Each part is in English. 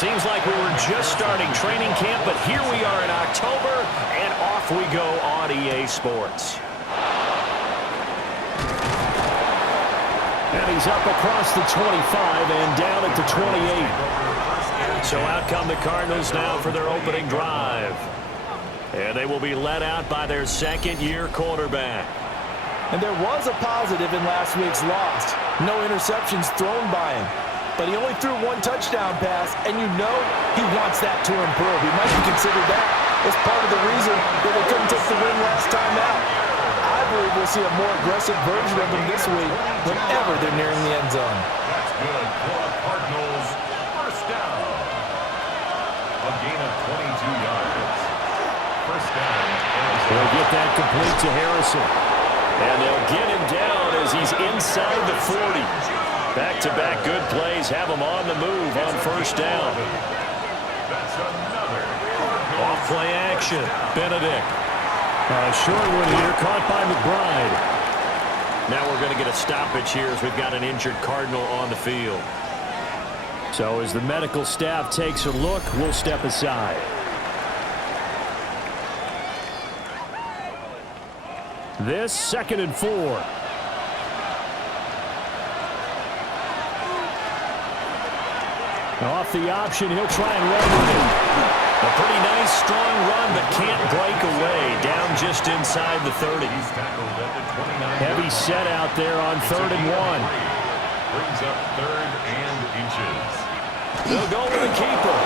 Seems like we were just starting training camp, but here we are in October, and off we go on EA Sports. And he's up across the 25 and down at the 28. So out come the Cardinals now for their opening drive. And they will be led out by their second-year quarterback. And there was a positive in last week's loss. No interceptions thrown by him. But he only threw one touchdown pass, and you know he wants that to improve. He might have considered that as part of the reason that they couldn't take the win last time out. I believe we'll see a more aggressive version of him this week whenever they're nearing the end zone. That's good for the Cardinals. First down. A gain of 22 yards. First down. They'll get that complete to Harrison. And they'll get him down as he's inside the 40. Back-to-back good plays have him on the move on first down. That's another. Off play action. Benedict. Short one here, caught by McBride. Now we're going to get a stoppage here as we've got an injured Cardinal on the field. So as the medical staff takes a look, we'll step aside. This 2nd and 4. Off the option, he'll try and run with it. A pretty nice, strong run, but can't break away. Down just inside the 30. Heavy set out there on 3rd and 1. Brings up 3rd and inches. They'll go with the keeper.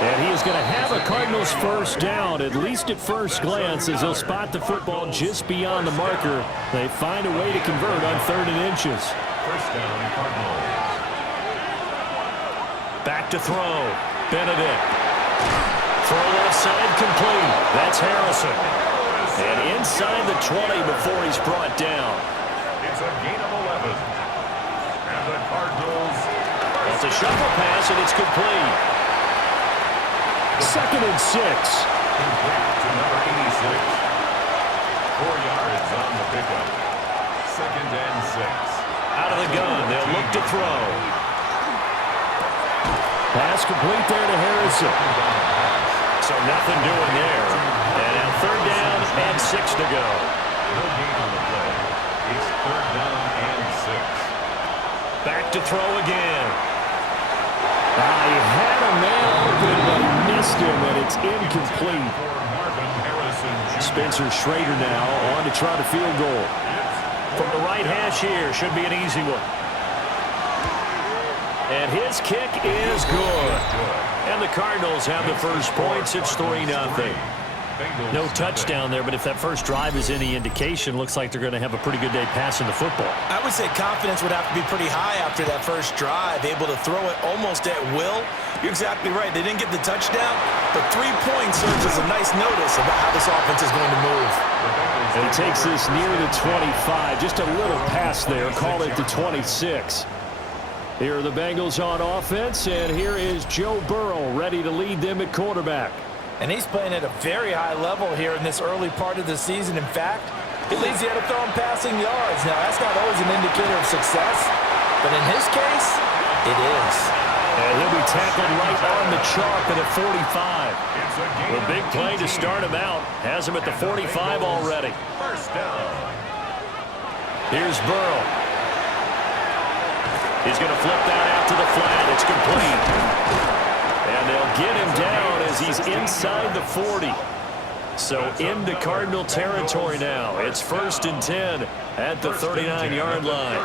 And he is going to have a Cardinals first down, at least at first glance, as they'll spot the football just beyond the marker. They find a way to convert on 3rd and inches. First down, Cardinals. Back to throw. Benedict. Throw left side complete. That's Harrison. And inside the 20 before he's brought down. It's a gain of 11. And the Cardinals. It's a shuffle pass, and it's complete. 2nd and 6. Complete to number 86. 4 yards on the pickup. 2nd and 6. Out of the gun. They'll look to throw. Pass complete there to Harrison. So nothing doing there. And now 3rd down and 6 to go. No gain on the play. It's 3rd down and 6. Back to throw again. He had a man open, but he missed him, and it's incomplete. Spencer Schrader now on to try the field goal. From the right hash here, should be an easy one. And his kick is good. And the Cardinals have the first points. It's 3-0. No touchdown there, but if that first drive is any indication, looks like they're going to have a pretty good day passing the football. I would say confidence would have to be pretty high after that first drive, able to throw it almost at will. You're exactly right. They didn't get the touchdown, but 3 points serves as a nice notice about how this offense is going to move. And he takes this near the 25. Just a little pass there. Call it the 26. Here are the Bengals on offense, and here is Joe Burrow ready to lead them at quarterback. And he's playing at a very high level here in this early part of the season. In fact, he leads the NFL in passing yards. Now, that's not always an indicator of success, but in his case, it is. And he'll be tackled right on the chalk at a 45. The big play to start him out. Has him at the 45 already. First down. Here's Burrow. He's going to flip that out to the flat. It's complete. And they'll get him down as he's inside the 40. So into Cardinal territory now. It's 1st and 10 at the 39-yard line.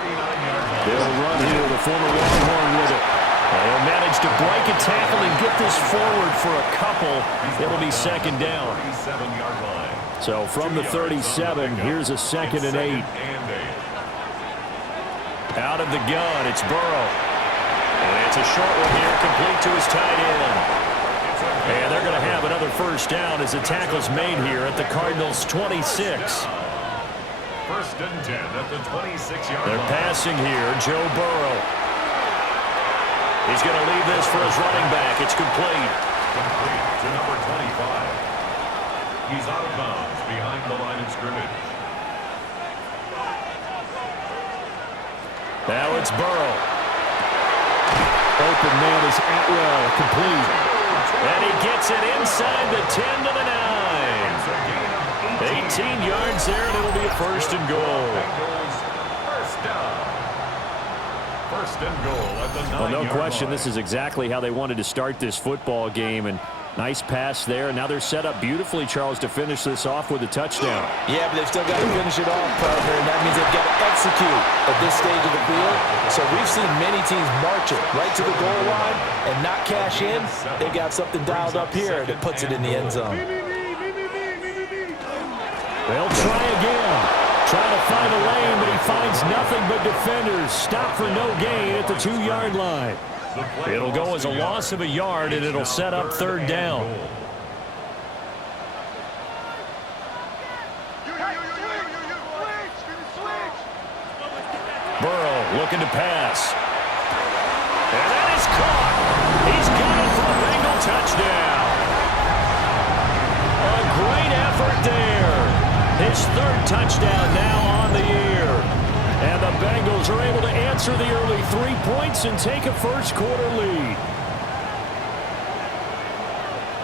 They'll run here, the former Longhorn with it. And he'll manage to break a tackle and get this forward for a couple. It'll be 2nd down. So from the 37, here's a 2nd and 8. Out of the gun, it's Burrow. And it's a short one here, complete to his tight end. And they're going to have another first down as the tackle's made here at the Cardinals' 26. 1st and 10 at the 26-yard line. They're passing here, Joe Burrow. He's going to leave this for his running back. It's complete. Complete to number 25. He's out of bounds behind the line of scrimmage. Now it's Burrow. Open man is Atwell complete. And he gets it inside the 10 to the 9. 18 yards there, and it'll be a first and goal. First down. First and goal at the 9-yard line. Well, no question, this is exactly how they wanted to start this football game. And nice pass there. And now they're set up beautifully, Charles, to finish this off with a touchdown. Yeah, but they've still got to finish it off, partner, and that means they've got to execute at this stage of the field. So we've seen many teams march it right to the goal line and not cash in. They've got something dialed up here that puts it in the end zone. They'll try again. Trying to find a lane, but he finds nothing but defenders. Stop for no gain at the 2-yard line. It'll go as a loss of a yard, and it'll set up third down. Burrow looking to pass. And that is caught. He's got it for a Bengal touchdown. A great effort there. His third touchdown now on the year. And the Bengals are able to answer the early 3 points and take a first-quarter lead.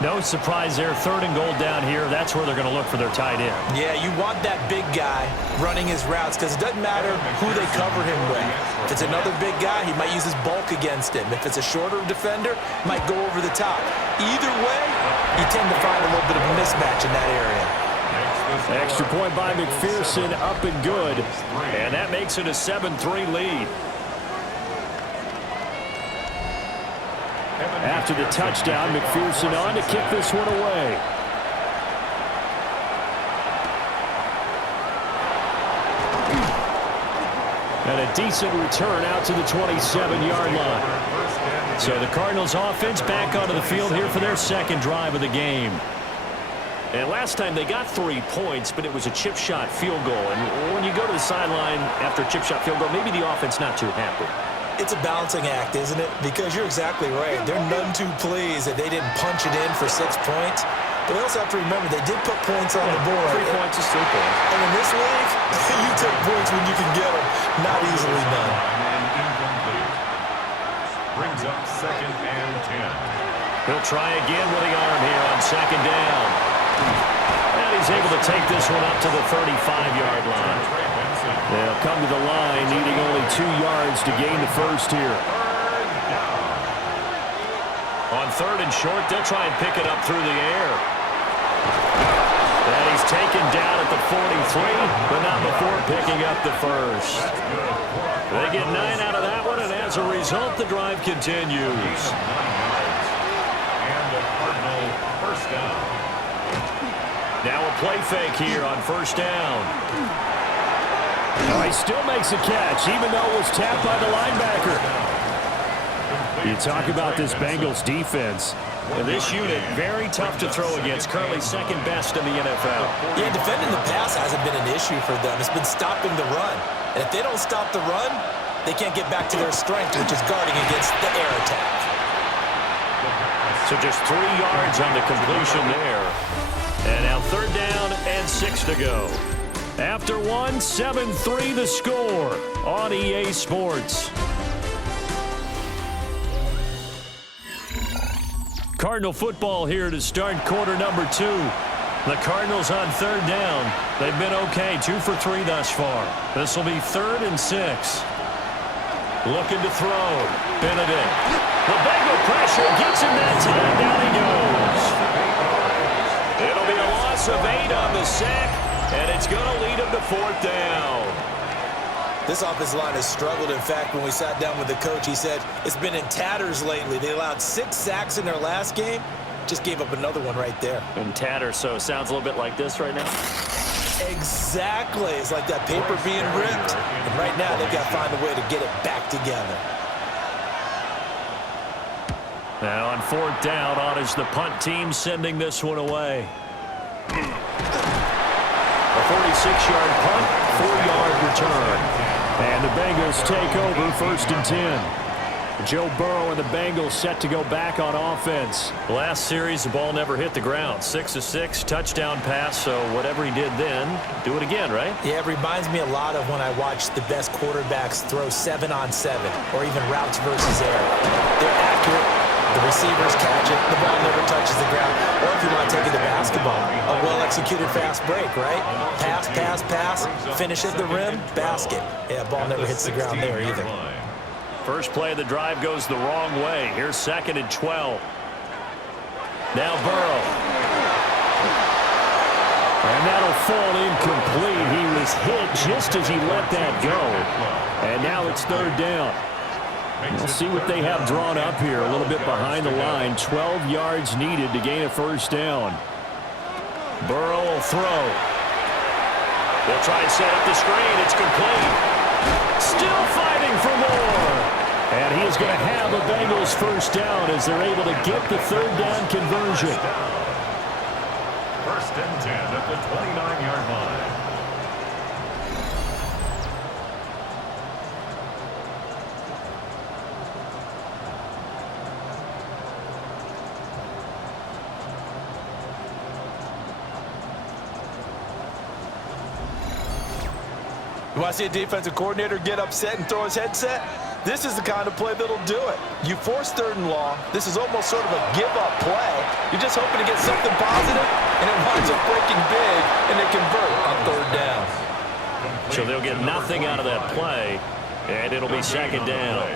No surprise there, third and goal down here. That's where they're going to look for their tight end. Yeah, you want that big guy running his routes because it doesn't matter who they cover him with. If it's another big guy, he might use his bulk against him. If it's a shorter defender, he might go over the top. Either way, you tend to find a little bit of a mismatch in that area. Extra point by McPherson, up and good. And that makes it a 7-3 lead. After the touchdown, McPherson on to kick this one away. And a decent return out to the 27-yard line. So the Cardinals offense back onto the field here for their second drive of the game. And last time they got 3 points, but it was a chip shot field goal. And when you go to the sideline after a chip shot field goal, maybe the offense not too happy. It's a balancing act, isn't it? Because you're exactly right. They're none too pleased that they didn't punch it in for 6 points. But they also have to remember they did put points on the board. 3 points is 3 points. And in this league, you take points when you can get them. Not easily done. Brings up 2nd and 10. He'll try again with the arm here on 2nd down. And he's able to take this one up to the 35-yard line. They'll come to the line, needing only 2 yards to gain the first here. On 3rd and short, they'll try and pick it up through the air. And he's taken down at the 43, but not before picking up the first. They get 9 out of that one, and as a result, the drive continues. And the Cardinal first down. Now a play fake here on 1st down. He still makes a catch, even though it was tapped by the linebacker. You talk about this Bengals defense. And this unit, very tough to throw against, currently 2nd best in the NFL. Yeah, defending the pass hasn't been an issue for them. It's been stopping the run. And if they don't stop the run, they can't get back to their strength, which is guarding against the air attack. So just 3 yards on the completion there. And now 3rd down and 6 to go. After 1, 7-3 the score on EA Sports. Cardinal football here to start quarter number 2. The Cardinals on 3rd down. They've been okay, 2 for 3 thus far. This will be 3rd and 6. Looking to throw. Benedict. The Bengal pressure gets him that time. Down he goes. It'll be a loss of 8 on the sack, and it's going to lead him to 4th down. This offensive line has struggled. In fact, when we sat down with the coach, he said it's been in tatters lately. They allowed 6 sacks in their last game. Just gave up another one right there. In tatters, so it sounds a little bit like this right now. Exactly. It's like that paper being ripped. And right now, they've got to find a way to get it back together. Now on 4th down, on is the punt team sending this one away. A 46-yard punt, 4-yard return. And the Bengals take over 1st and 10. Joe Burrow and the Bengals set to go back on offense. Last series, the ball never hit the ground. 6 of 6, touchdown pass, so whatever he did then, do it again, right? Yeah, it reminds me a lot of when I watched the best quarterbacks throw 7-on-7 or even routes versus air. They're accurate. The The receivers catch it. The ball never touches the ground. Or if you want to take it to basketball, a well-executed fast break, right? Pass, pass, pass, finish at the rim, basket. Yeah, ball never hits the ground there either. First play of the drive goes the wrong way. Here's 2nd and 12. Now Burrow. And that'll fall incomplete. He was hit just as he let that go. And now it's 3rd down. We'll see what they have drawn up here. A little bit behind the line. 12 yards needed to gain a 1st down. Burrow will throw. They'll try and set up the screen. It's complete. Still fighting for more. And he is going to have a Bengals 1st down as they're able to get the 3rd down conversion. 1st and 10 at the 29-yard line. You want to see a defensive coordinator get upset and throw his headset? This is the kind of play that'll do it. You force 3rd and long. This is almost sort of a give-up play. You're just hoping to get something positive, and it winds up breaking big, and they convert on 3rd down. So they'll get nothing out of that play, and it'll be 2nd down.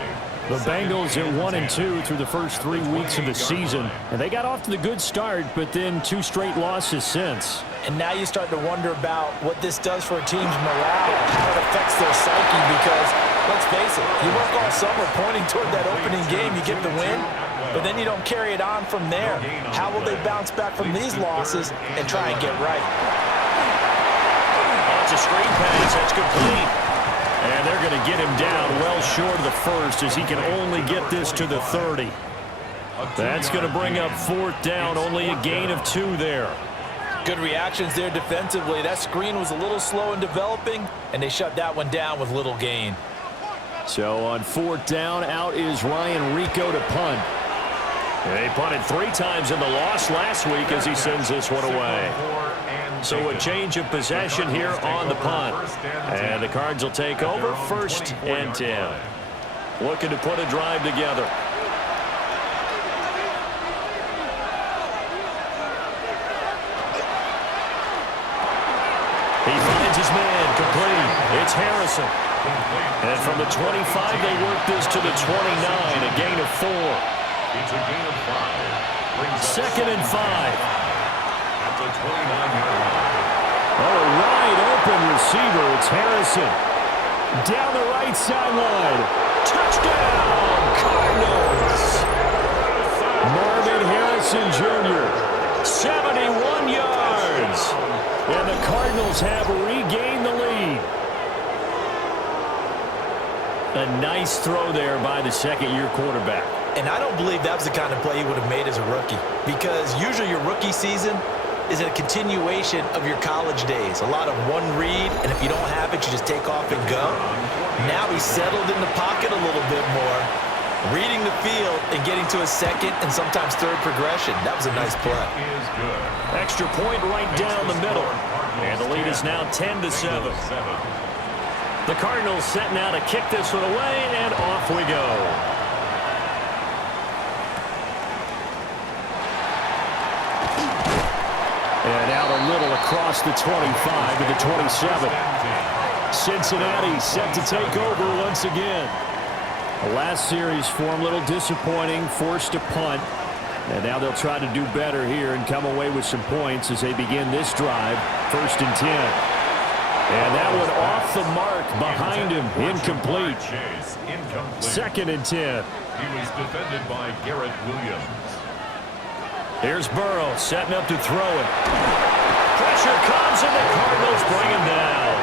The Bengals are 1-2 through the first 3 weeks of the season, and they got off to the good start, but then 2 straight losses since. And now you start to wonder about what this does for a team's morale, how it affects their psyche, because, let's face it, you work all summer pointing toward that opening game, you get the win, but then you don't carry it on from there. How will they bounce back from these losses and try and get right? It's a screen pass. That's complete. And they're going to get him down well short of the 1st as he can only get this to the 30. That's going to bring up 4th down. Only a gain of 2 there. Good reactions there defensively. That screen was a little slow in developing, and they shut that one down with little gain. So on 4th down, out is Ryan Rico to punt. They punted 3 times in the loss last week as he sends this one away. So a change of possession here on the punt. And the Cards will take over 1st and 10. Looking to put a drive together. He finds his man complete. It's Harrison. And from the 25, they work this to the 29, a gain of 4. It's a gain of 5. 2nd and 5. At the 29-yard line. Oh, a wide open receiver. It's Harrison. Down the right sideline. Touchdown, Cardinals. Marvin Harrison Jr., 71 yards. And the Cardinals have regained the lead. A nice throw there by the 2nd-year quarterback. And I don't believe that was the kind of play he would have made as a rookie, because usually your rookie season is a continuation of your college days. A lot of one read, and if you don't have it, you just take off and go. Now he's settled in the pocket a little bit more, reading the field and getting to a 2nd and sometimes 3rd progression. That was a nice play. Extra point right down the middle. And the lead is now 10-7. The Cardinals set now to kick this one away, and off we go. And out a little across the 25 to the 27. Cincinnati set to take over once again. The last series for them, a little disappointing, forced to punt. And now they'll try to do better here and come away with some points as they begin this drive, 1st and 10. And that one off the mark behind him, incomplete. 2nd and 10. He was defended by Garrett Williams. Here's Burrow setting up to throw it. Pressure comes and the Cardinals bring him down.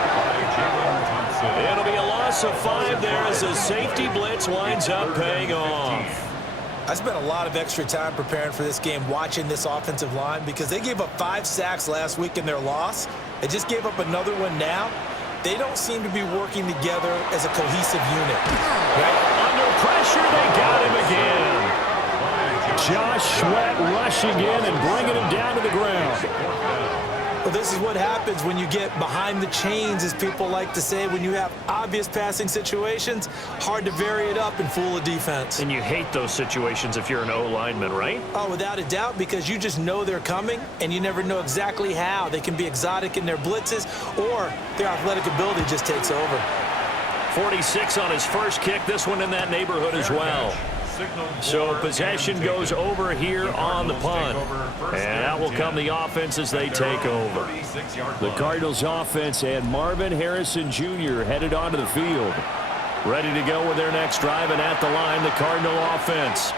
It'll be a loss of 5 there as the safety blitz winds up paying off. I spent a lot of extra time preparing for this game, watching this offensive line, because they gave up 5 sacks last week in their loss. They just gave up another one now. They don't seem to be working together as a cohesive unit. Right? Under pressure, they got him again. Josh Sweat rushing in and bringing him down to the ground. Well, this is what happens when you get behind the chains, as people like to say. When you have obvious passing situations, hard to vary it up and fool a defense. And you hate those situations if you're an O-lineman, right? Oh, without a doubt, because you just know they're coming, and you never know exactly how. They can be exotic in their blitzes, or their athletic ability just takes over. 46 on his first kick. This one in that neighborhood as well. So possession goes over here on the punt. And out will come the offense as they take over. The Cardinals offense and Marvin Harrison Jr. headed onto the field. Ready to go with their next drive, and at the line, the Cardinal offense.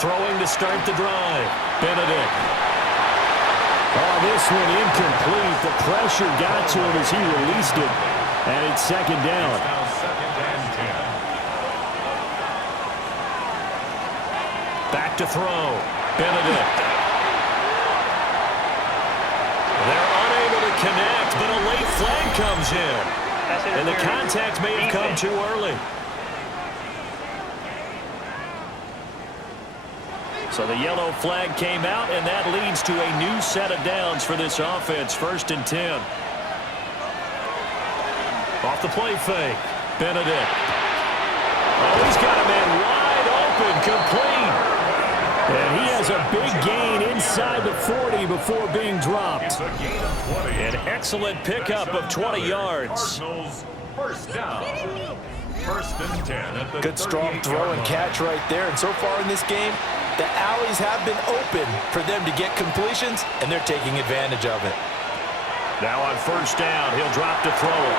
Throwing to start the drive. Benedict. Oh, this one incomplete. The pressure got to him as he released it. And it's second down. Back to throw. Benedict. They're unable to connect, but a late flag comes in. And the contact may have come too early. So the yellow flag came out, and that leads to a new set of downs for this offense. 1st and 10. Off the play fake. Benedict. Oh, he's got a man wide open, complete. And he has a big gain inside the 40 before being dropped. An excellent pickup of 20 yards. First down. 1st and 10. Good strong throw and catch right there. And so far in this game, the alleys have been open for them to get completions, and they're taking advantage of it. Now on 1st down, he'll drop to throw it.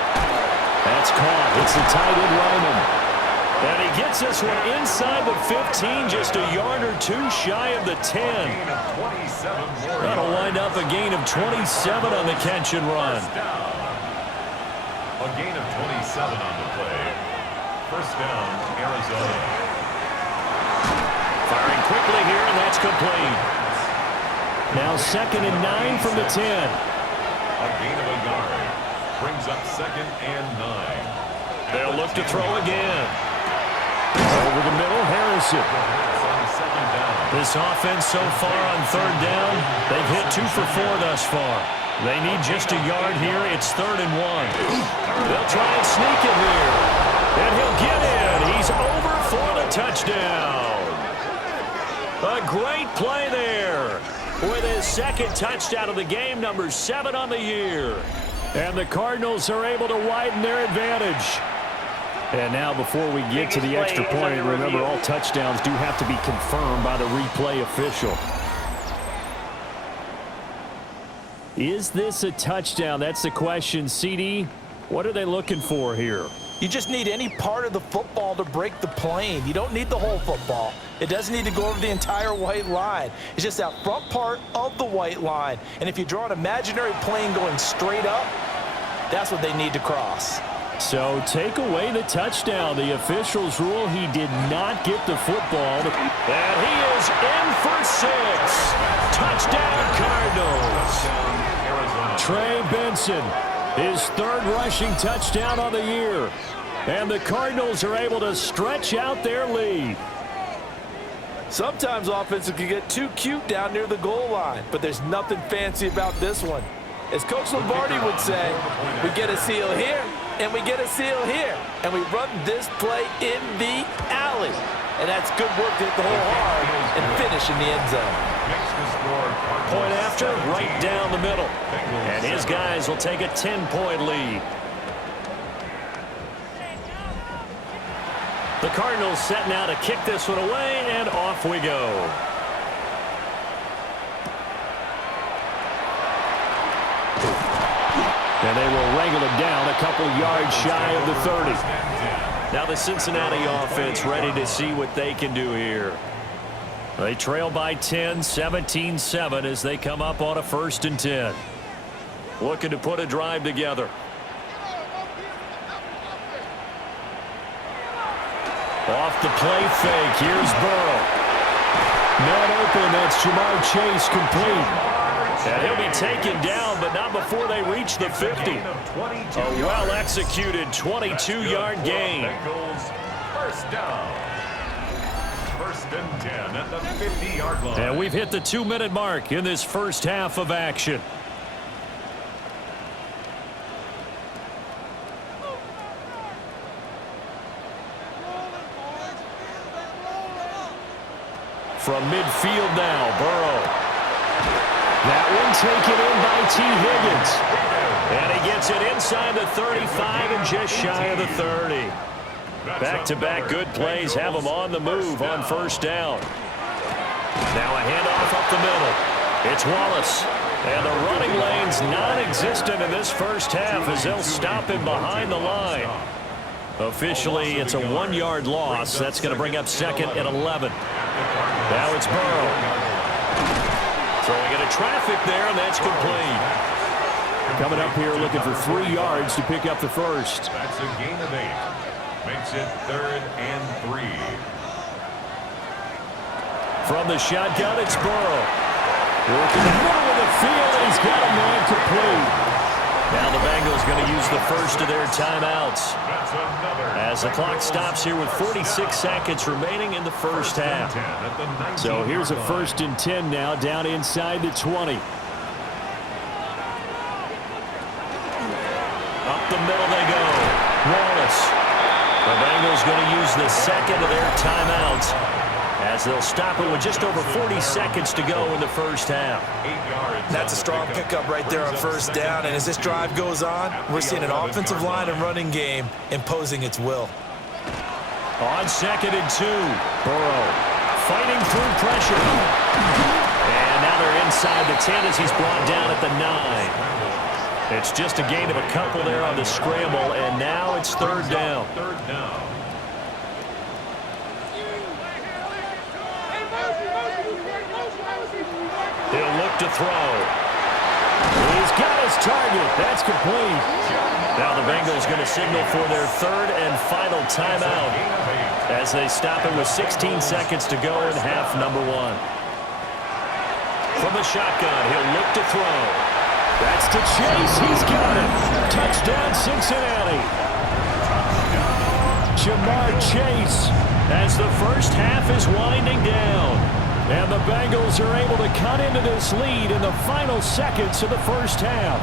That's caught. It's the tight end Ryman. And he gets this one inside the 15, just a yard or two shy of the 10. That'll wind up a gain of 27 on the catch and run. A gain of 27 on the play. 1st down, Arizona. Firing quickly here, and that's complete. Now 2nd and 9 from the 10. A gain of a yard. Brings up 2nd and 9. They'll look to throw again. Over the middle, Harrison. This offense so far on 3rd down, they've hit 2 for 4 thus far. They need just a yard here. It's 3rd and 1. They'll try and sneak it here. And he'll get in. He's over for the touchdown. A great play there with his 2nd touchdown of the game, number 7 on the year. And the Cardinals are able to widen their advantage. And now before we get to the extra point, remember all touchdowns do have to be confirmed by the replay official. Is this a touchdown? That's the question. CD, what are they looking for here? You just need any part of the football to break the plane. You don't need the whole football. It doesn't need to go over the entire white line. It's just that front part of the white line. And if you draw an imaginary plane going straight up, that's what they need to cross. So take away the touchdown. The officials rule he did not get the football. And he is in for 6. Touchdown, Cardinals. Trey Benson, his 3rd rushing touchdown on the year. And the Cardinals are able to stretch out their lead. Sometimes offenses can get too cute down near the goal line, but there's nothing fancy about this one. As Coach Lombardi would say, we get a seal here, and we get a seal here, and we run this play in the alley. And that's good work to hit the hole hard and finish in the end zone. Point after, right down the middle. And his guys will take a 10-point lead. The Cardinals set now to kick this one away, and off we go. And they will wrangle it down a couple yards shy of the 30. Now the Cincinnati offense ready to see what they can do here. They trail by 10, 17-7 as they come up on a 1st and 10. Looking to put a drive together. Off the play fake. Here's Burrow. Man open. That's Jamar Chase complete. And he'll be taken down, but not before they reach the 50. A well-executed 22-yard gain. First down. 1st and 10 at the 50-yard line. And we've hit the 2-minute mark in this first half of action. From midfield now, Burrow. That one taken in by T. Higgins. And he gets it inside the 35 and just shy of the 30. Back-to-back good plays have him on the move on first down. Now a handoff up the middle. It's Wallace. And the running lane's non-existent in this first half as they'll stop him behind the line. Officially, it's a 1-yard loss. That's going to bring up second and 11. Now it's Burrow. Throwing into traffic there, and that's complete. Coming up here looking for 3 yards to pick up the first. That's a gain of 8. Makes it 3rd and 3. From the shotgun, it's Burrow. Working the middle of the field, and he's got a man complete. Now the Bengals going to use the first of their timeouts as the clock stops here with 46 seconds remaining in the first half. So here's a 1st and 10 now down inside the 20. Up the middle they go. Wallace. The Bengals going to use the second of their timeouts as they'll stop it with just over 40 seconds to go in the first half. That's a strong pickup right there on first down, and as this drive goes on, we're seeing an offensive line and running game imposing its will. On 2nd and 2, Burrow fighting through pressure. And now they're inside the 10 as he's brought down at the 9. It's just a gain of a couple there on the scramble, and now it's 3rd down. He'll look to throw. He's got his target. That's complete. Now the Bengals going to signal for their 3rd and final timeout as they stop it with 16 seconds to go in half number 1. From the shotgun, he'll look to throw. That's to Chase. He's got it. Touchdown, Cincinnati. Jamar Chase as the first half is winding down. And the Bengals are able to cut into this lead in the final seconds of the first half.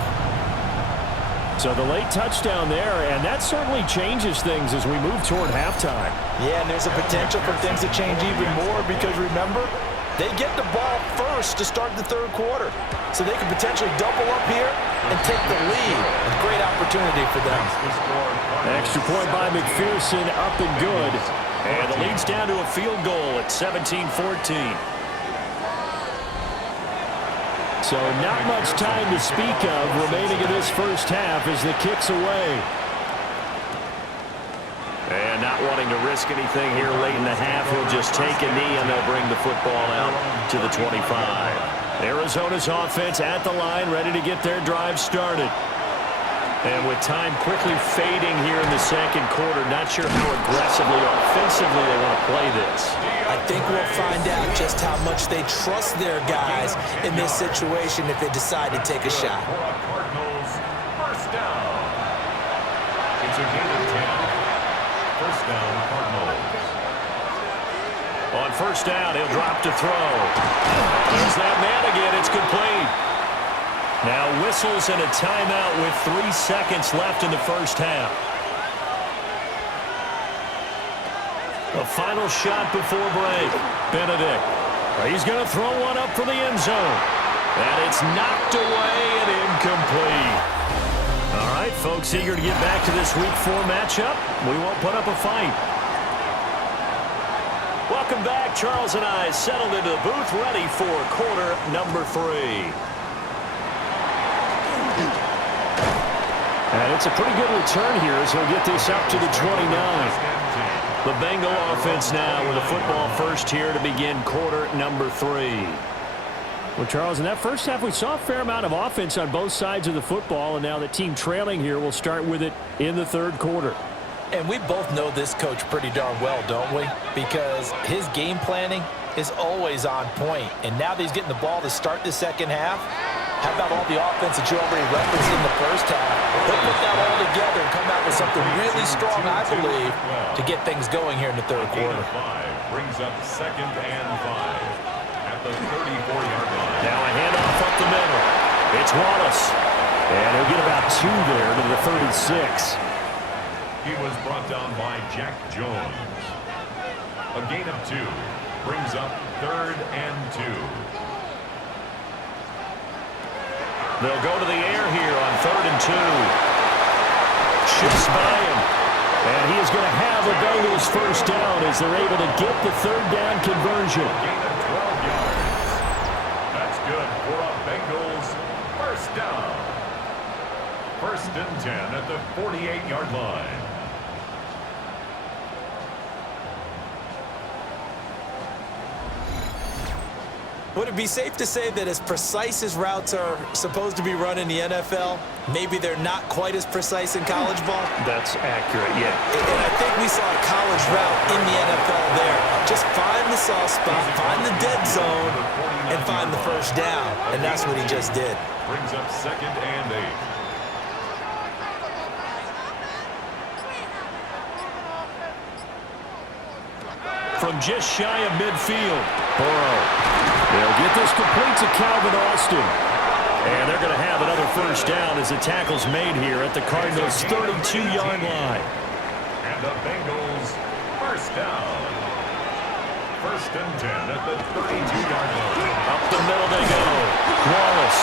So the late touchdown there, and that certainly changes things as we move toward halftime. Yeah, and there's a potential for things to change even more because, remember, they get the ball first to start the 3rd quarter. So they can potentially double up here and take the lead. A great opportunity for them. Extra point by McPherson, up and good. And the lead's down to a field goal at 17-14. So not much time to speak of remaining in this first half as the kick's away. And not wanting to risk anything here late in the half, he'll just take a knee and they'll bring the football out to the 25. Arizona's offense at the line, ready to get their drive started. And with time quickly fading here in the 2nd quarter, not sure how aggressively or offensively they want to play this. I think we'll find out just how much they trust their guys in this situation if they decide to take a shot. Cardinals, first down. It's a gain of 10. First down, Cardinals. On first down, he'll drop to throw. There's that man again. It's complete. Now whistles and a timeout with 3 seconds left in the first half. A final shot before break. Benedict. He's going to throw one up for the end zone. And it's knocked away and incomplete. All right, folks, eager to get back to this Week 4 matchup. We won't put up a fight. Welcome back. Charles and I settled into the booth, ready for quarter number 3. And it's a pretty good return here as he'll get this up to the 29. The Bengal offense now with a football first here to begin quarter number 3. Well, Charles, in that first half, we saw a fair amount of offense on both sides of the football, and now the team trailing here will start with it in the 3rd quarter. And we both know this coach pretty darn well, don't we? Because his game planning is always on point. And now that he's getting the ball to start the 2nd half, how about all the offense that you already referenced in the first half? He'll put that all together and come out with something really strong, I believe, to get things going here in the 3rd quarter. 5 brings up 2nd and 5 at the 34-yard line. Now a handoff up the middle. It's Wallace. And he'll get about 2 there to the 36. He was brought down by Jack Jones. A gain of 2 brings up 3rd and 2. They'll go to the air here on 3rd and 2. Shifts by him. And he is going to have a Bengals first down as they're able to get the 3rd down conversion. Gain of 12 yards. That's good for a Bengals first down. 1st and 10 at the 48-yard line. Would it be safe to say that as precise as routes are supposed to be run in the NFL, maybe they're not quite as precise in college ball? That's accurate, yeah. And I think we saw a college route in the NFL there. Just find the soft spot, find the dead zone, and find the first down. And that's what he just did. Brings up 2nd and 8. From just shy of midfield, Burrow. They'll get this complete to Calvin Austin. And they're going to have another first down as the tackle's made here at the Cardinals' 32-yard line. And the Bengals first down. 1st and 10 at the 32-yard line. Up the middle they go. Wallace.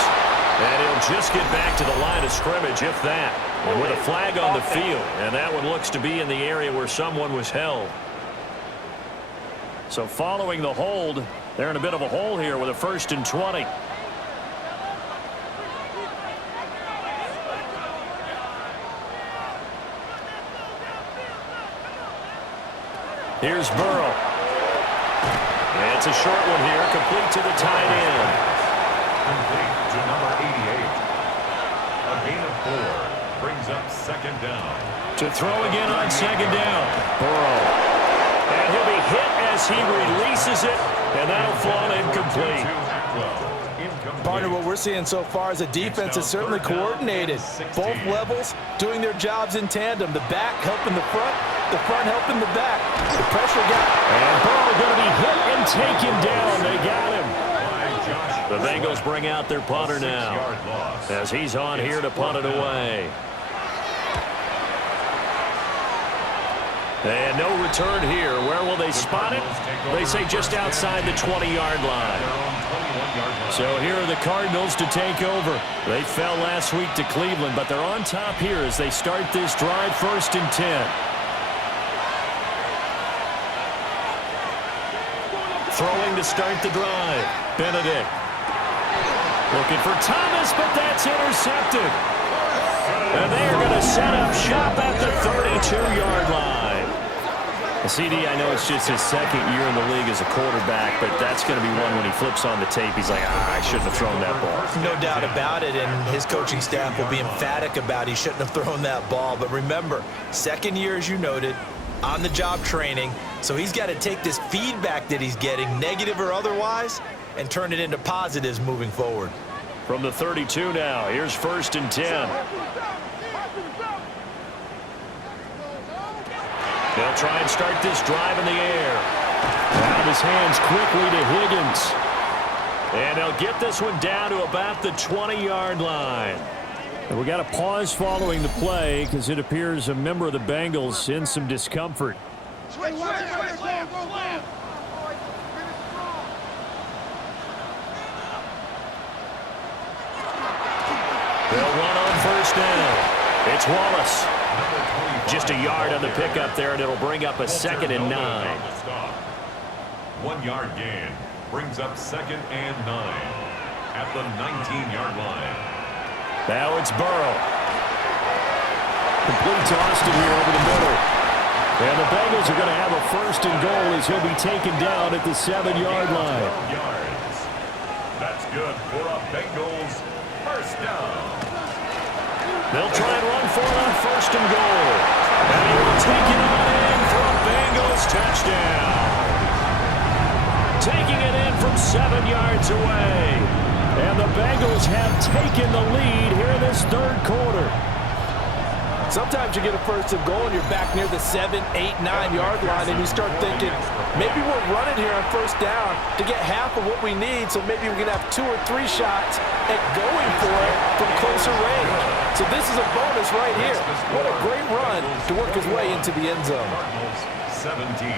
And he'll just get back to the line of scrimmage, if that. And with a flag on the field. And that one looks to be in the area where someone was held. So following the hold, they're in a bit of a hole here with a 1st and 20. Here's Burrow. And it's a short one here, complete to the tight end. Complete to number 88. A gain of 4 brings up 2nd down. To throw again on 2nd down. Burrow. And he'll be hit as he releases it, and that'll fall incomplete. Partner, what we're seeing so far is a defense is certainly coordinated. Both levels doing their jobs in tandem. The back helping the front helping the back. The pressure got. And Burrow going to be hit and taken down. They got him. The Bengals bring out their punter now as he's on here to punt it away. And no return here. Where will they spot it? They say just outside the 20-yard line. So here are the Cardinals to take over. They fell last week to Cleveland, but they're on top here as they start this drive 1st and 10. Throwing to start the drive. Benedict. Looking for Thomas, but that's intercepted. And they are going to set up shop at the 32-yard line. CD, I know it's just his 2nd year in the league as a quarterback, but that's going to be one when he flips on the tape, he's like, I shouldn't have thrown that ball. No doubt about it, and his coaching staff will be emphatic about he shouldn't have thrown that ball. But remember, 2nd year, as you noted, on-the-job training, so he's got to take this feedback that he's getting, negative or otherwise, and turn it into positives moving forward. From the 32 now, here's 1st and 10. They'll try and start this drive in the air. Out of his hands quickly to Higgins. And they'll get this one down to about the 20-yard line. And we got a pause following the play because it appears a member of the Bengals in some discomfort. They'll run on 1st down. It's Wallace. Just a yard on the pickup there, and it'll bring up a 2nd and 9. 1-yard gain brings up 2nd and 9 at the 19-yard line. Now it's Burrow. Complete to Austin here over the middle. And the Bengals are going to have a 1st and goal as he'll be taken down at the 7-yard line. 12 yards. That's good for a Bengals first down. They'll try and run for it on 1st and goal. And he will take it on in for a Bengals touchdown. Taking it in from 7 yards away. And the Bengals have taken the lead here in this 3rd quarter. Sometimes you get a 1st and goal and you're back near the 7, 8, 9-yard line and you start thinking, maybe we're running here on 1st down to get half of what we need, so maybe we can have 2 or 3 shots at going for it from closer range. So this is a bonus right here. What a great run to work his way into the end zone. Cardinals 17.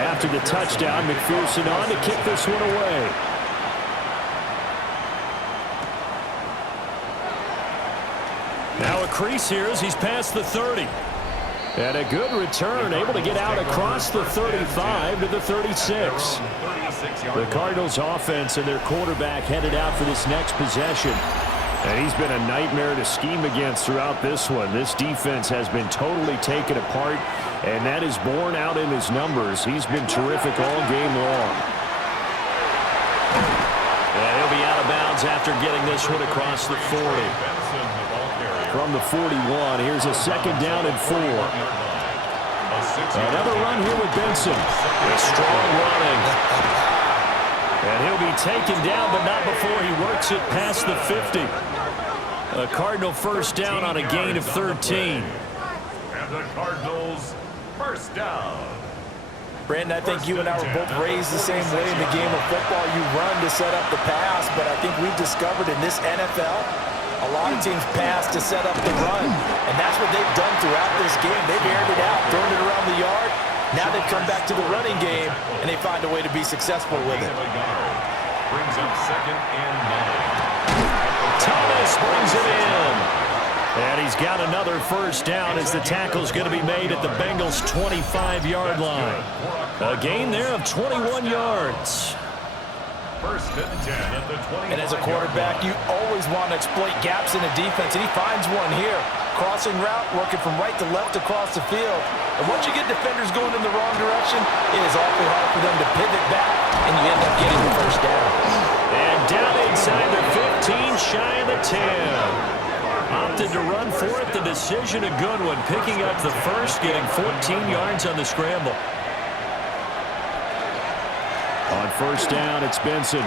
After the touchdown, McPherson on to kick this one away. Now a crease here as he's past the 30. And a good return, able to get out across the 35 to the 36. The Cardinals offense and their quarterback headed out for this next possession. And he's been a nightmare to scheme against throughout this one. This defense has been totally taken apart, and that is borne out in his numbers. He's been terrific all game long. And he'll be out of bounds after getting this one across the 40. From the 41, here's a second down and 4. Another run here with Benson. A strong running. And he'll be taken down, but not before he works it past the 50. A Cardinal first down on a gain of 13. And the Cardinals first down. Brandon, I think you and I were both raised the same way in the game of football. You run to set up the pass, but I think we've discovered in this NFL, a lot of teams pass to set up the run. And that's what they've done throughout this game. They've aired it out, thrown it around the yard. Now they've come back to the running game, and they find a way to be successful with it. Brings up second and 9. Thomas brings it in. And he's got another first down as the tackle's going to be made at the Bengals' 25-yard line. A gain there of 21 yards. First and 10 at the 20. And as a quarterback, you always want to exploit gaps in a defense, and he finds one here. Crossing route, working from right to left across the field. And once you get defenders going in the wrong direction, it is awfully hard for them to pivot back, and you end up getting the first down. And down inside the 15, shy of the 10. Opted to run for it. The decision a good one. Picking up the first, getting 14 yards on the scramble. On first down, it's Benson.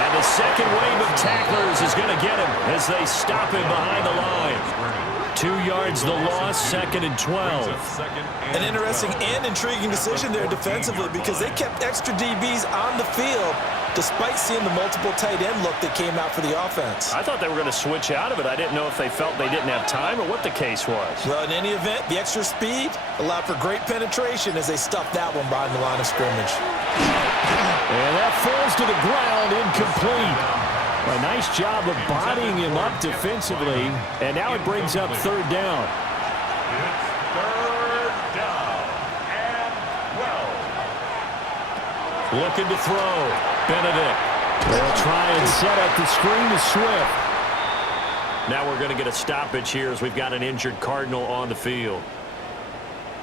And the second wave of tacklers is going to get him as they stop him behind the line. 2 yards the loss, second and 12. An interesting and intriguing decision there defensively because they kept extra DBs on the field despite seeing the multiple tight end look that came out for the offense. I thought they were going to switch out of it. I didn't know if they felt they didn't have time or what the case was. Well, in any event, the extra speed allowed for great penetration as they stuffed that one behind the line of scrimmage. And that falls to the ground, incomplete. A nice job of bodying him up defensively, and now it brings up third down. It's third down and 12. Looking to throw. Benedict. They'll try and set up the screen to Swift. Now we're going to get a stoppage here as we've got an injured Cardinal on the field.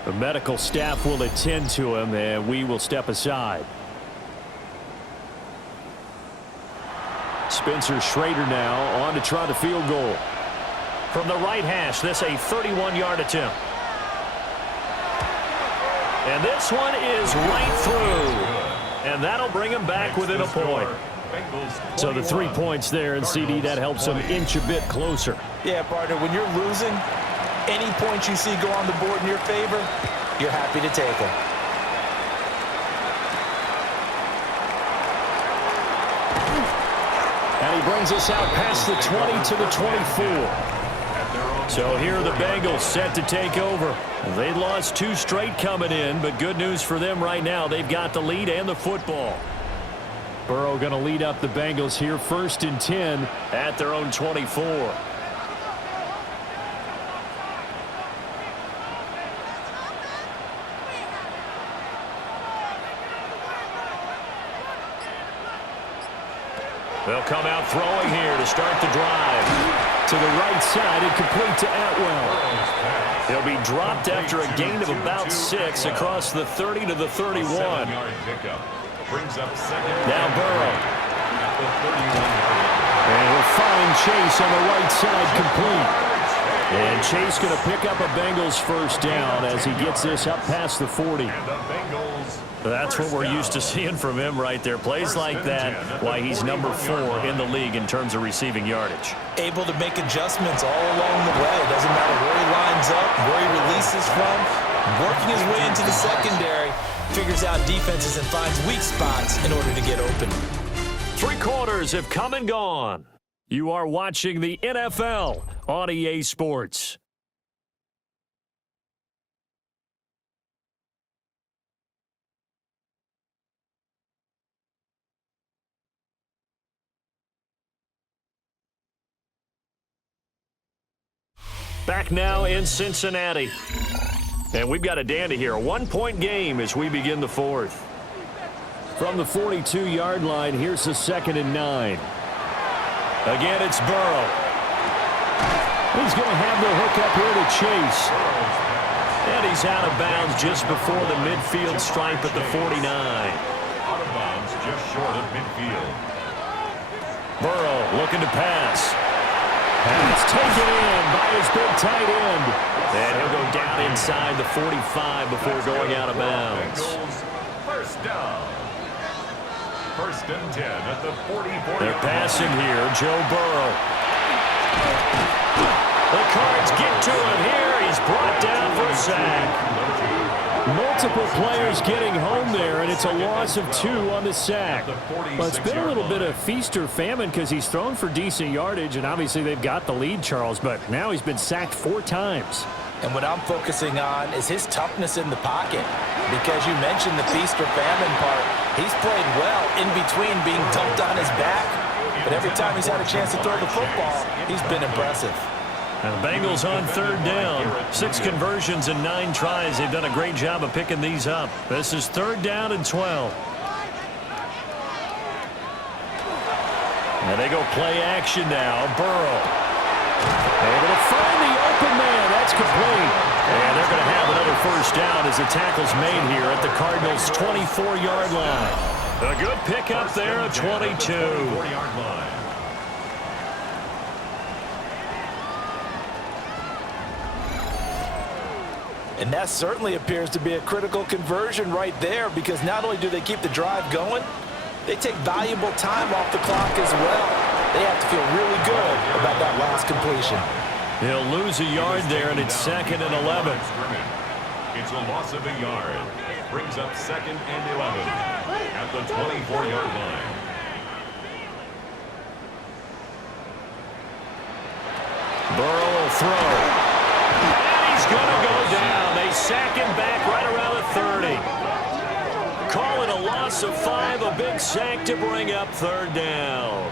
The medical staff will attend to him, and we will step aside. Spencer Schrader now on to try the field goal. From the right hash, this a 31-yard attempt. And this one is right through. And that'll bring him back within a point. So the 3 points there, and CD, that helps him inch a bit closer. Yeah, partner, when you're losing, any points you see go on the board in your favor, you're happy to take them. And he brings us out past the 20 to the 24. So here are the Bengals set to take over. They lost 2 straight coming in, but good news for them right now. They've got the lead and the football. Burrow going to lead up the Bengals here, first and 10 at their own 24. They'll come out throwing here to start the drive. To the right side and complete to Atwell. He'll be dropped after a gain of about 6 across the 30 to the 31. Now Burrow. And he'll find Chase on the right side complete. And Chase going to pick up a Bengals first down as he gets this up past the 40. That's what we're used to seeing from him right there. Plays like that, why he's number 4 in the league in terms of receiving yardage. Able to make adjustments all along the way. Doesn't matter where he lines up, where he releases from. Working his way into the secondary, figures out defenses and finds weak spots in order to get open. 3 quarters have come and gone. You are watching the NFL on EA Sports. Back now in Cincinnati. And we've got a dandy here. A one-point game as we begin the fourth. From the 42-yard line, here's the 2nd and 9. Again, it's Burrow. He's going to have the hook up here to Chase. And he's out of bounds just before the midfield stripe at the 49. Out of bounds just short of midfield. Burrow looking to pass. Pass taken in by his big tight end. And he'll go down inside the 45 before going out of bounds. First down. 1st and 10 at the 44. They're passing here, Joe Burrow. The Cards get to him here. He's brought down for a sack. Multiple players getting home there, and it's a loss of 2 on the sack. Well, it's been a little bit of feast or famine because he's thrown for decent yardage, and obviously they've got the lead, Charles, but now he's been sacked 4 times. And what I'm focusing on is his toughness in the pocket. Because you mentioned the feast or famine part. He's played well in between being dumped on his back. But every time he's had a chance to throw the football, he's been impressive. And the Bengals on 3rd down. 6 conversions and 9 tries. They've done a great job of picking these up. This is 3rd down and 12. And they go play action now. Burrow. Able to find the open man. That's complete. And they're going to have another 1st down as the tackle's made here at the Cardinals' 24-yard line. A good pickup there of 22. And that certainly appears to be a critical conversion right there, because not only do they keep the drive going, they take valuable time off the clock as well. They have to feel really good about that last completion. He'll lose a yard there, and it's 2nd and 11. It's a loss of a yard. Brings up 2nd and 11 at the 24-yard line. Burrow will throw. And he's going to go down. They sack him back right around the 30. Call it a loss of 5, a big sack to bring up 3rd down.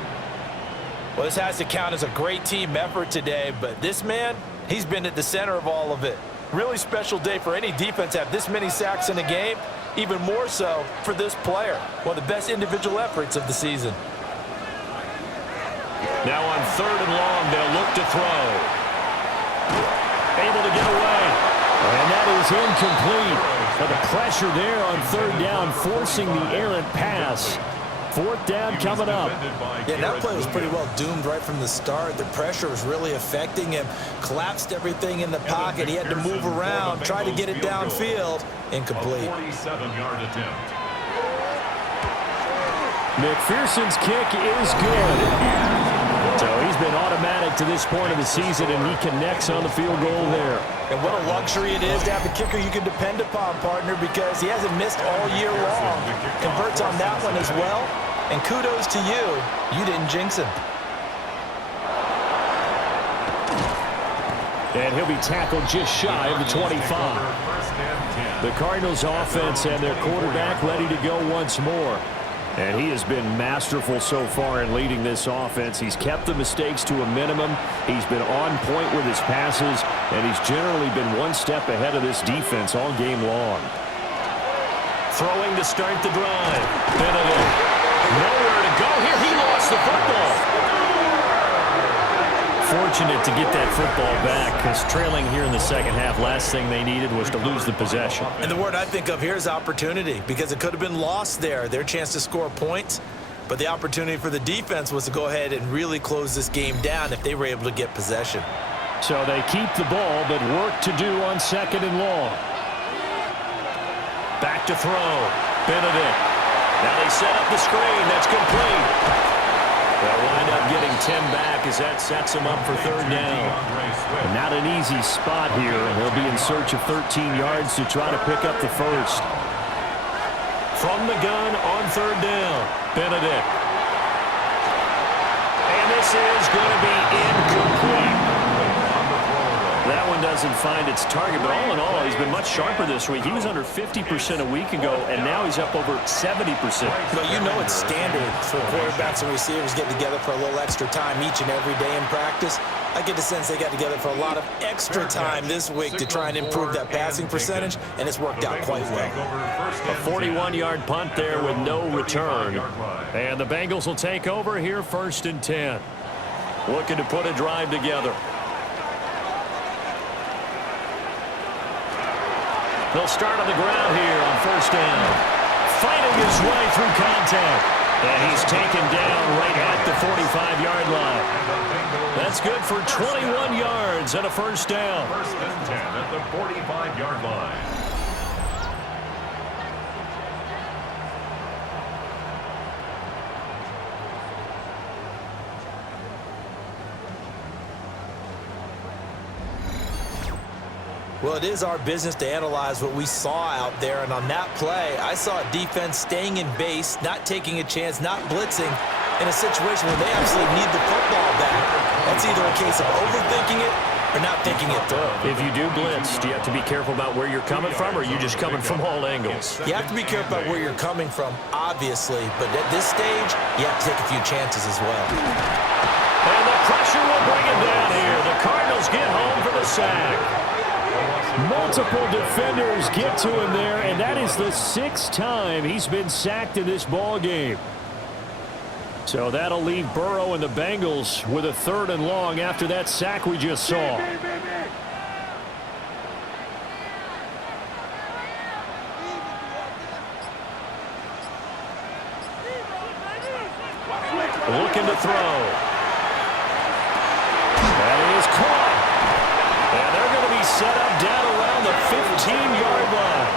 Well, this has to count as a great team effort today, but this man, he's been at the center of all of it. Really special day for any defense to have this many sacks in a game, even more so for this player. One of the best individual efforts of the season. Now on 3rd and long, they'll look to throw. Able to get away. And that is incomplete. But the pressure there on 3rd down, forcing the errant pass. 4th down coming up. Yeah, that play was pretty well doomed right from the start. The pressure was really affecting him. Collapsed everything in the pocket. He had to move around, try to get it downfield. Incomplete. 47-yard attempt. McPherson's kick is good. So he's been automatic to this point of the season, and he connects on the field goal there. And what a luxury it is to have a kicker you can depend upon, partner, because he hasn't missed all year long. Converts on that one as well. And kudos to you. You didn't jinx him. And he'll be tackled just shy of the 25. The Cardinals offense and their quarterback ready to go once more. And he has been masterful so far in leading this offense. He's kept the mistakes to a minimum. He's been on point with his passes, and he's generally been one step ahead of this defense all game long. Throwing to start the drive. Benedict. Nowhere to go here. He lost the football. Fortunate to get that football back, because trailing here in the 2nd half, last thing they needed was to lose the possession. And the word I think of here is opportunity, because it could have been lost there. Their chance to score points, but the opportunity for the defense was to go ahead and really close this game down if they were able to get possession. So they keep the ball, but work to do on 2nd and long. Back to throw. Benedict. Now they set up the screen. That's complete. They'll wind up getting 10 back as that sets them up for 3rd down. And not an easy spot here. They'll be in search of 13 yards to try to pick up the 1st. From the gun on 3rd down. Benedict. And this is going to be incomplete. That one doesn't find its target, but all in all, he's been much sharper this week. He was under 50% a week ago, and now he's up over 70%. Well, you know it's standard for quarterbacks and receivers getting together for a little extra time each and every day in practice. I get the sense they got together for a lot of extra time this week to try and improve that passing percentage, and it's worked out quite well. A 41-yard punt there with no return. And the Bengals will take over here, 1st and 10. Looking to put a drive together. They'll start on the ground here on 1st down. Fighting his way through contact. And he's taken down right at the 45-yard line. That's good for 21 yards and a 1st down. 1st and 10 at the 45-yard line. Well, it is our business to analyze what we saw out there, and on that play, I saw a defense staying in base, not taking a chance, not blitzing in a situation where they absolutely need the football back. That's either a case of overthinking it or not thinking it through. If you do blitz, do you have to be careful about where you're coming from, or are you just coming from all angles? You have to be careful about where you're coming from, obviously, but at this stage, you have to take a few chances as well. And the pressure will bring him down here. The Cardinals get home for the sack. Multiple defenders get to him there, and that is the 6th time he's been sacked in this ball game. So that'll leave Burrow and the Bengals with a 3rd and long after that sack we just saw. Looking to throw. That is caught. And they're going to be set up down around the 15-yard line.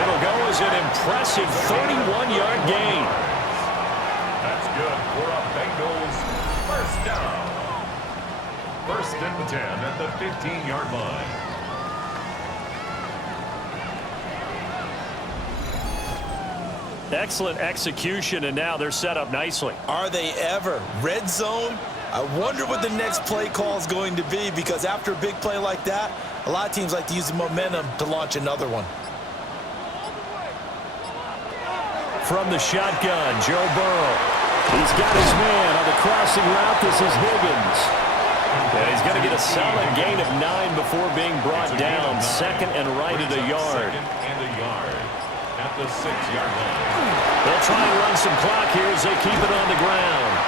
It'll go as an impressive 31-yard gain. That's good for a Bengals 1st down. 1st and 10 at the 15-yard line. Excellent execution, and now they're set up nicely. Are they ever? Red zone? I wonder what the next play call is going to be, because after a big play like that, a lot of teams like to use the momentum to launch another one. From the shotgun, Joe Burrow. He's got his man on the crossing route. This is Higgins. And he's going to get a solid gain of 9 before being brought down. 2nd and right at a yard. 2nd and a yard at the 6-yard line. They'll try and run some clock here as they keep it on the ground.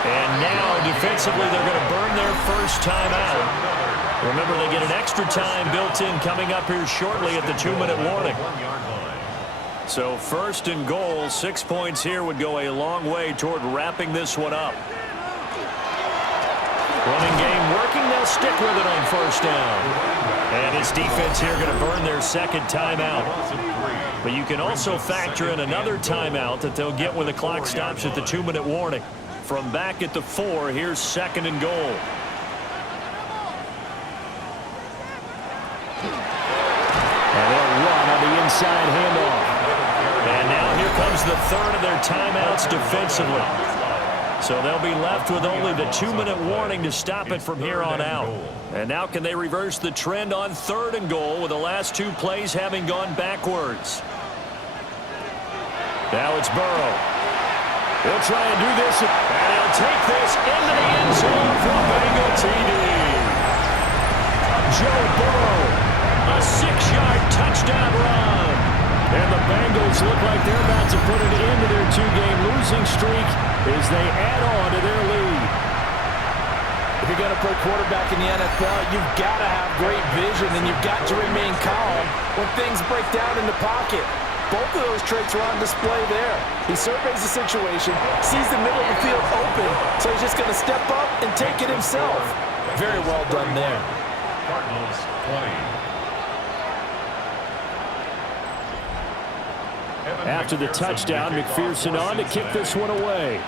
And now, defensively, they're going to burn their 1st time out. Remember, they get an extra time built in coming up here shortly at the 2-minute warning. So 1st and goal, 6 points here would go a long way toward wrapping this one up. Running game working, they'll stick with it on 1st down. And his defense here going to burn their 2nd timeout. But you can also factor in another timeout that they'll get when the clock stops at the 2-minute warning. From back at the 4, here's 2nd and goal. And they'll run on the inside handoff. And now here comes the 3rd of their timeouts defensively. So they'll be left with only the 2-minute warning to stop it from here on out. And now can they reverse the trend on 3rd and goal with the last 2 plays having gone backwards? Now it's Burrow. He'll try and do this, and he'll take this into the end zone for a Bengal TD. Joe Burrow, a 6-yard touchdown run. And the Bengals look like they're about to put an end to their 2-game losing streak as they add on to their lead. If you're going to play quarterback in the NFL, you've got to have great vision, and you've got to remain calm when things break down in the pocket. Both of those traits are on display there. He surveys the situation, sees the middle of the field open, so he's just going to step up and take it himself. Very well done there. Cardinals 20. After the touchdown, McPherson on to kick this one away.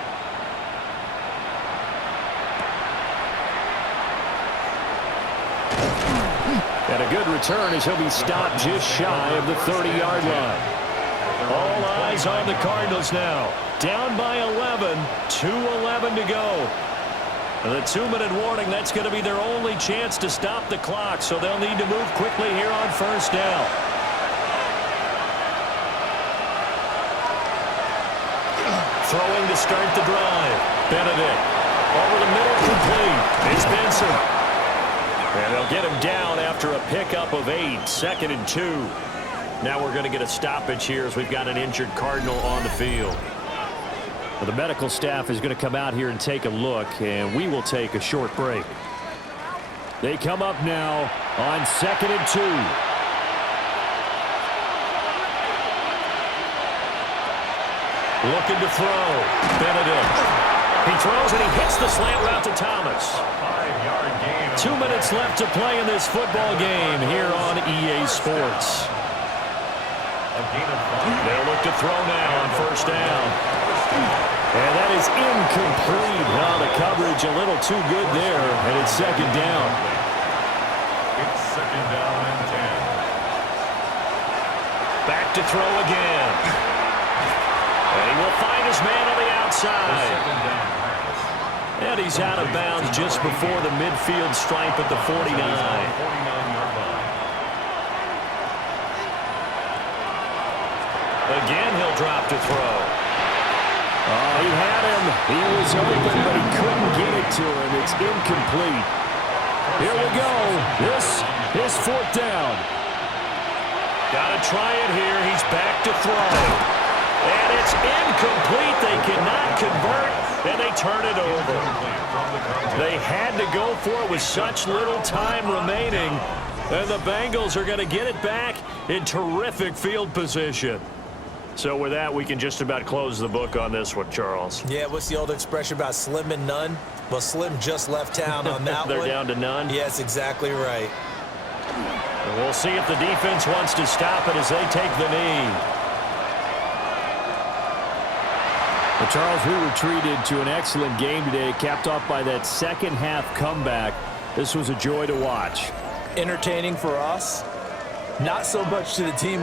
And a good return as he'll be stopped just shy of the 30-yard line. All eyes on the Cardinals now. Down by 11, 2:11 to go. And the 2-minute warning, that's going to be their only chance to stop the clock, so they'll need to move quickly here on 1st down. Throwing to start the drive. Benedict. Over the middle, complete. It's Benson. And they'll get him down after a pickup of 8. 2nd and 2. Now we're going to get a stoppage here as we've got an injured Cardinal on the field. Well, the medical staff is going to come out here and take a look, and we will take a short break. They come up now on 2nd and 2. Looking to throw. Benedict. He throws and he hits the slant route to Thomas. 5-yard gain. 2 minutes left to play in this football game here on EA Sports. A gain of 5. They'll look to throw now on 1st down. And that is incomplete. Oh, the coverage a little too good there, and it's 2nd down. It's 2nd down and 10. Back to throw again. And he will find his man on the outside. And he's out of bounds just before the midfield stripe at the 49. 49-yard line. Again, he'll drop to throw. Oh, he had him. He was open, but he couldn't get it to him. It's incomplete. Here we go. This is 4th down. Got to try it here. He's back to throw. And it's incomplete. They cannot convert, and they turn it over. They had to go for it with such little time remaining, and the Bengals are going to get it back in terrific field position. So with that, we can just about close the book on this one, Charles. Yeah, what's the old expression about slim and none? Well, Slim just left town on that They're one. down to none? Yes, exactly right. And we'll see if the defense wants to stop it as they take the knee. Well, Charles, we were treated to an excellent game today, capped off by that second-half comeback. This was a joy to watch. Entertaining for us. Not so much to the team.